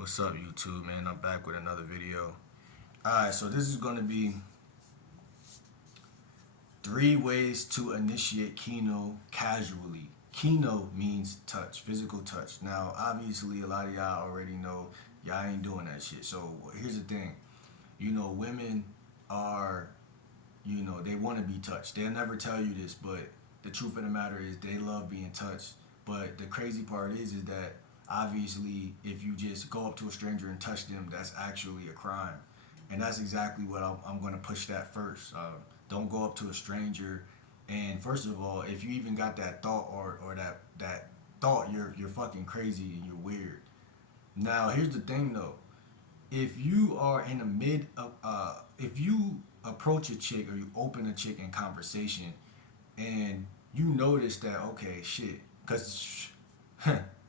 What's up, YouTube, man? I'm back with another video. Alright, so this is going to be 3 ways to initiate Kino casually. Kino means touch, physical touch. Now, obviously, a lot of y'all already know y'all ain't doing that shit. So, here's the thing. Women are, they want to be touched. They'll never tell you this, but the truth of the matter is they love being touched. But the crazy part is that obviously, if you just go up to a stranger and touch them, that's actually a crime. And that's exactly what I'm going to push that first. Don't go up to a stranger. And first of all, if you even got that thought or that thought, you're fucking crazy and you're weird. Now, here's the thing though. If you are in the mid of, if you approach a chick or you open a chick in conversation and you notice that, okay, shit, because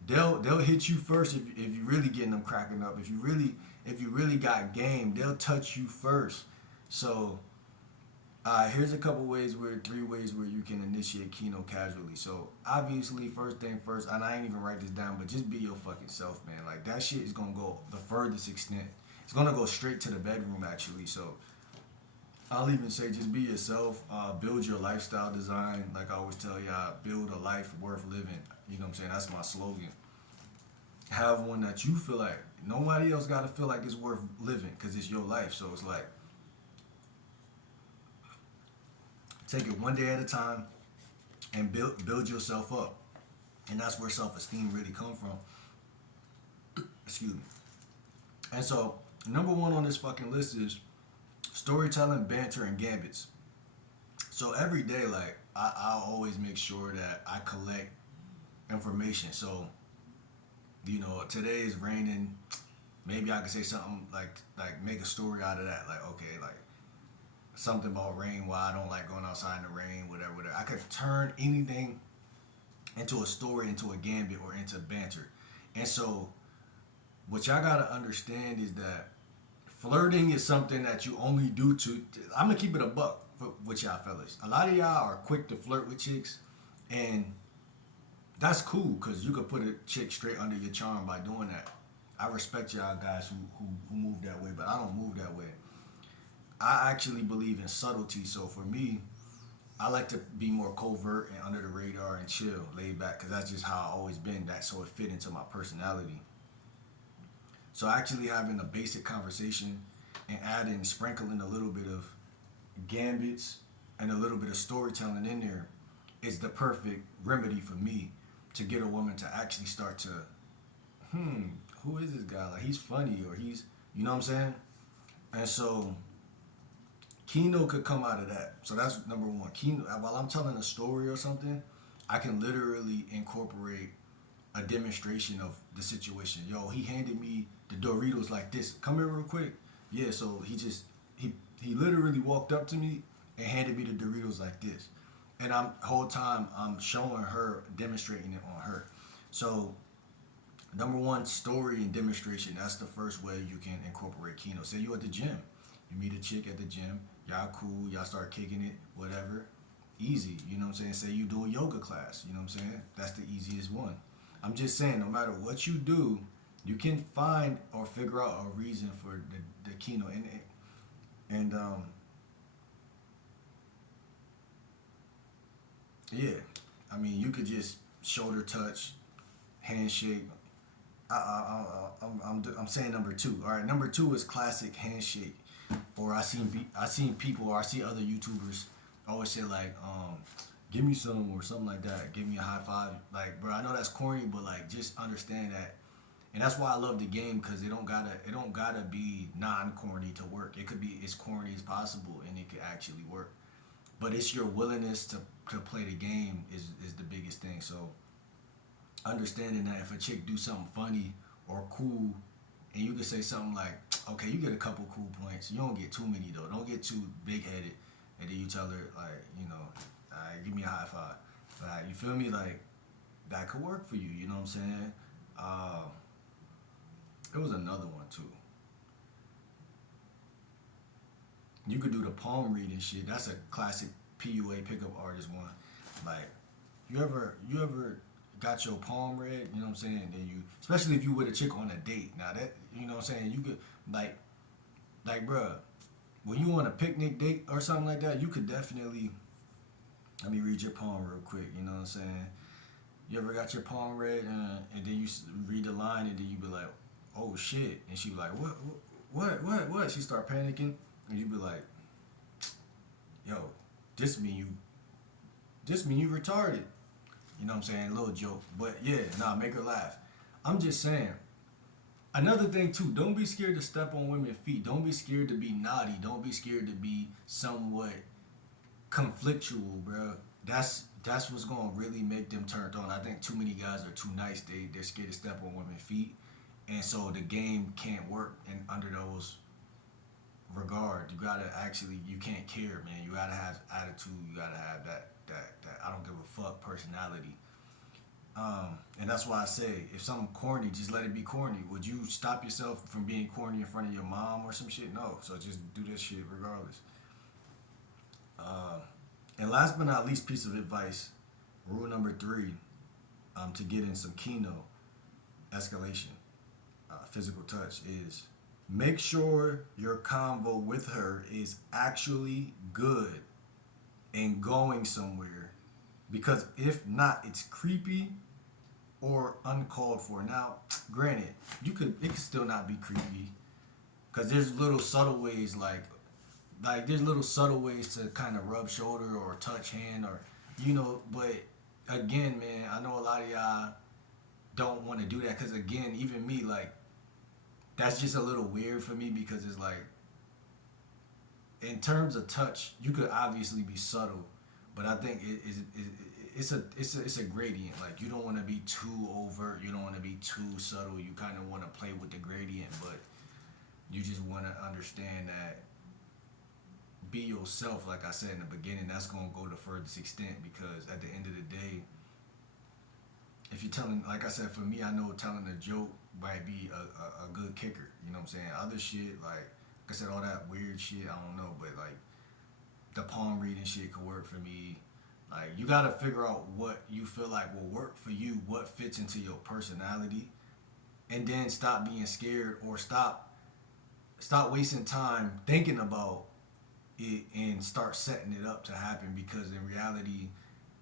they'll hit you first if you really getting them cracking up. If you really got game, they'll touch you first. So here's a couple ways 3 ways where you can initiate Kino casually. So obviously, first thing first, and I ain't even write this down, but just be your fucking self, man. Like that shit is gonna go the furthest extent. It's gonna go straight to the bedroom, actually. So I'll even say just be yourself. Build your lifestyle design. Like I always tell y'all, build a life worth living. You know what I'm saying? That's my slogan. Have one that you feel like nobody else got to feel like it's worth living because it's your life. So it's like take it one day at a time and build yourself up. And that's where self-esteem really come from. Excuse me. And so number one on this fucking list is storytelling, banter, and gambits. So every day, like I always make sure that I collect information. So today is raining. Maybe I could say something like make a story out of that. Like okay, like something about rain. Why I don't like going outside in the rain. Whatever, whatever. I could turn anything into a story, into a gambit, or into banter. And so what y'all gotta understand is that flirting is something that you only do to. I'm gonna keep it a buck with y'all fellas. A lot of y'all are quick to flirt with chicks, and that's cool because you could put a chick straight under your charm by doing that. I respect y'all guys who move that way, but I don't move that way. I actually believe in subtlety. So for me, I like to be more covert and under the radar and chill, laid back, because that's just how I always been. That so it fit into my personality. So actually having a basic conversation and adding, sprinkling a little bit of gambits and a little bit of storytelling in there is the perfect remedy for me to get a woman to actually start to, who is this guy? Like he's funny or he's, you know what I'm saying? And so Kino could come out of that. So that's number one. Kino, while I'm telling a story or something, I can literally incorporate a demonstration of the situation. Yo, he handed me the Doritos like this. Come here real quick. Yeah, so he literally walked up to me and handed me the Doritos like this. And I'm whole time I'm showing her, demonstrating it on her. So number one, story and demonstration. That's the first way you can incorporate Kino. Say you at the gym. You meet a chick at the gym. Y'all cool. Y'all start kicking it. Whatever. Easy. You know what I'm saying? Say you do a yoga class. You know what I'm saying? That's the easiest one. I'm just saying, no matter what you do, you can find or figure out a reason for the Kino. And yeah, I mean, you could just shoulder touch, handshake. I'm saying number two. All right, number two is classic handshake. Or I seen people or I see other YouTubers always say like give me some or something like that. Give me a high five. Like bro, I know that's corny, but like just understand that. And that's why I love the game because it don't gotta be non corny to work. It could be as corny as possible and it could actually work. But it's your willingness to play the game is the biggest thing. So understanding that if a chick do something funny or cool, and you can say something like, okay, you get a couple cool points. You don't get too many though. Don't get too big headed, and then you tell her like, give me a high five. Like, you feel me? Like that could work for you. You know what I'm saying? There was another one too. You could do the palm reading shit. That's a classic PUA pickup artist one. Like, you ever got your palm read, you know what I'm saying? Then you, especially if you with a chick on a date. Now that, you know what I'm saying, you could like, bruh, when you on a picnic date or something like that, you could definitely. Let me read your palm real quick. You know what I'm saying? You ever got your palm read and then you read the line and then you be like, oh shit, and she be like, what? She start panicking and you be like, yo, this mean you, this mean you retarded. You know what I'm saying? Little joke, but yeah, nah, make her laugh. I'm just saying. Another thing too, don't be scared to step on women's feet. Don't be scared to be naughty. Don't be scared to be somewhat conflictual, bro. That's what's gonna really make them turned on. I think too many guys are too nice. They're scared to step on women's feet, and so the game can't work. And under those regard, you gotta actually, you can't care, man. You gotta have attitude. You gotta have that I don't give a fuck personality. And that's why I say, if something corny, just let it be corny. Would you stop yourself from being corny in front of your mom or some shit? No. So just do this shit regardless. Uh, and last but not least, piece of advice, rule number 3, to get in some Kino, escalation, physical touch, is make sure your convo with her is actually good and going somewhere. Because if not, it's creepy or uncalled for. Now, granted, it could still not be creepy because there's little subtle ways like there's little subtle ways to kind of rub shoulder or touch hand or but again, man, I know a lot of y'all don't want to do that because again, even me, like, that's just a little weird for me because it's like, in terms of touch, you could obviously be subtle, but I think it's a gradient. Like, you don't want to be too overt, you don't want to be too subtle. You kind of want to play with the gradient, but you just want to understand that be yourself. Like I said in the beginning, that's gonna go the furthest extent because at the end of the day, if you're telling, like I said, for me, I know telling a joke might be a good kicker. You know what I'm saying? Other shit, like I said, all that weird shit, I don't know, but like the palm reading shit could work for me. Like, you gotta figure out what you feel like will work for you, what fits into your personality, and then stop being scared or stop wasting time thinking about it and start setting it up to happen because in reality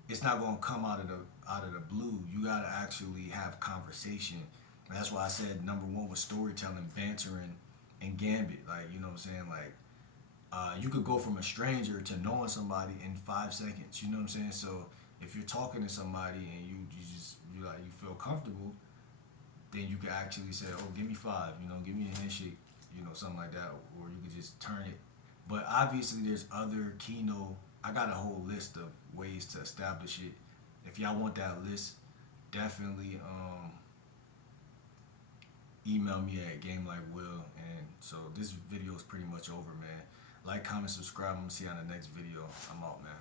it's not gonna come out of the blue. You gotta actually have conversation. And that's why I said number 1 was storytelling, bantering, and gambit. Like, you know what I'm saying? Like, you could go from a stranger to knowing somebody in 5 seconds. You know what I'm saying? So if you're talking to somebody and you like, you feel comfortable, then you can actually say, oh, give me 5, give me a handshake, something like that, or you could just turn it. But obviously there's other Kino. I got a whole list of ways to establish it. If y'all want that list, definitely email me at GameLikeWill. And so this video is pretty much over, man. Like, comment, subscribe. I'm gonna see you on the next video. I'm out, man.